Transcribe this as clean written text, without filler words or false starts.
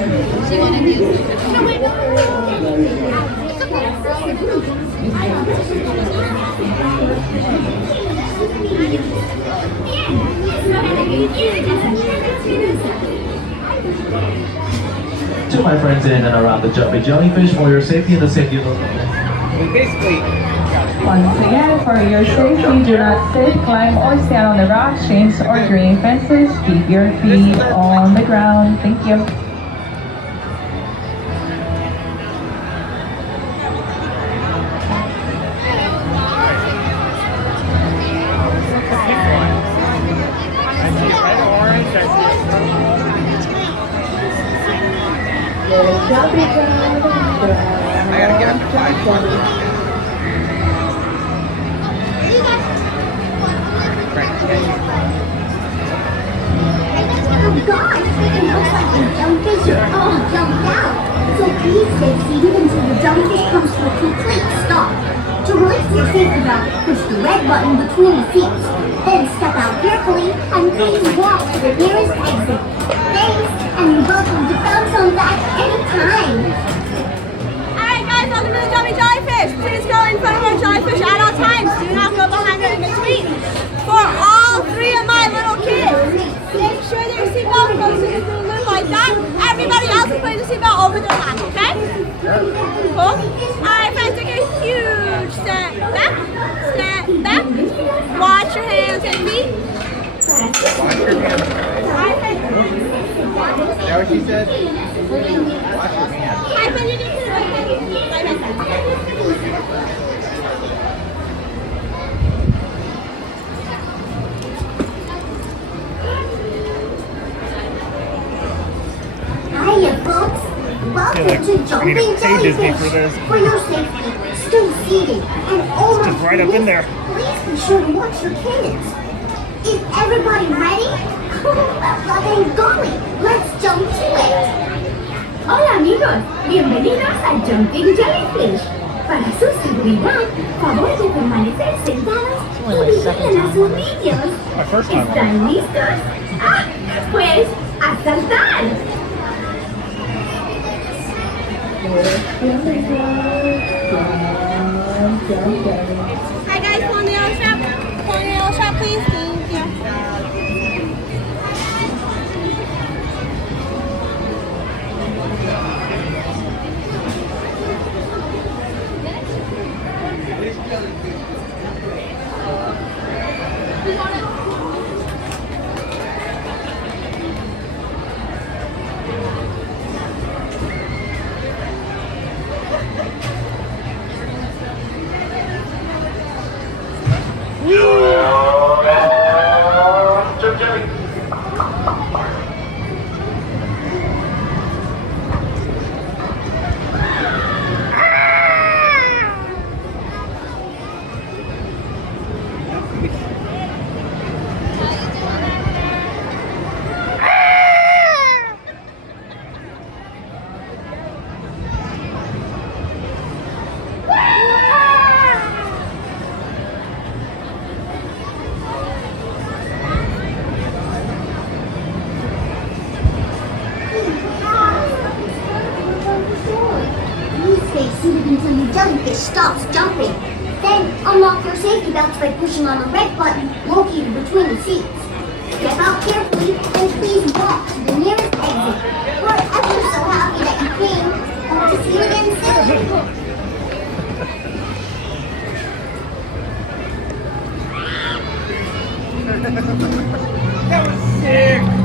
To my friends in and around the Jumpin Jellyfish, for your safety and the safety of the Once again, for your safety, do not sit, climb, or stand on the rocks, chains, or green fences. Keep your feet on the ground. Thank you. I gotta get up to 5. Oh gosh, it looks like the jellyfish are all jumped out. So please stay seated until the jellyfish comes to a complete stop. To release your safety belt, push the red button between the seats. Then step out carefully and please walk to the nearest exit. Thanks, and you're welcome to bounce on back anytime. Alright guys, welcome to the Jumpin Jellyfish. Please go in front of our jellyfish at all times. Do not go behind or in between. For all 3 of my little kids, make sure their seatbelt goes in the loop like that. Everybody else is putting the seatbelt over their lap, okay? Cool? Alright friends, take a huge step back. Watch your hands and feet. Wash your hands. Is that what she said? Wash your hands. Alright friends, you can do it right back. Hiya folks, welcome to Jumpin Jellyfish. For your safety, stay seated and over. Just right up in there. Please be sure to watch your kids. Is everybody ready? Well then golly, let's jump to it. Hola amigos, bienvenidos a Jumpin Jellyfish. Para su seguridad, favor de permanecer sentados y vigilen a sus niños. ¿Están listos? ¡Ah! Pues, ¡a saltar! Hi guys, pull on the yellow strap. Pull on the yellow strap, please. Thank you. Stay seated until your jellyfish stops jumping. Then unlock your safety belts by pushing on the red button located between the seats. Step out carefully and please walk to the nearest exit. We're ever so happy that you came. Hope to see you again soon. That was sick.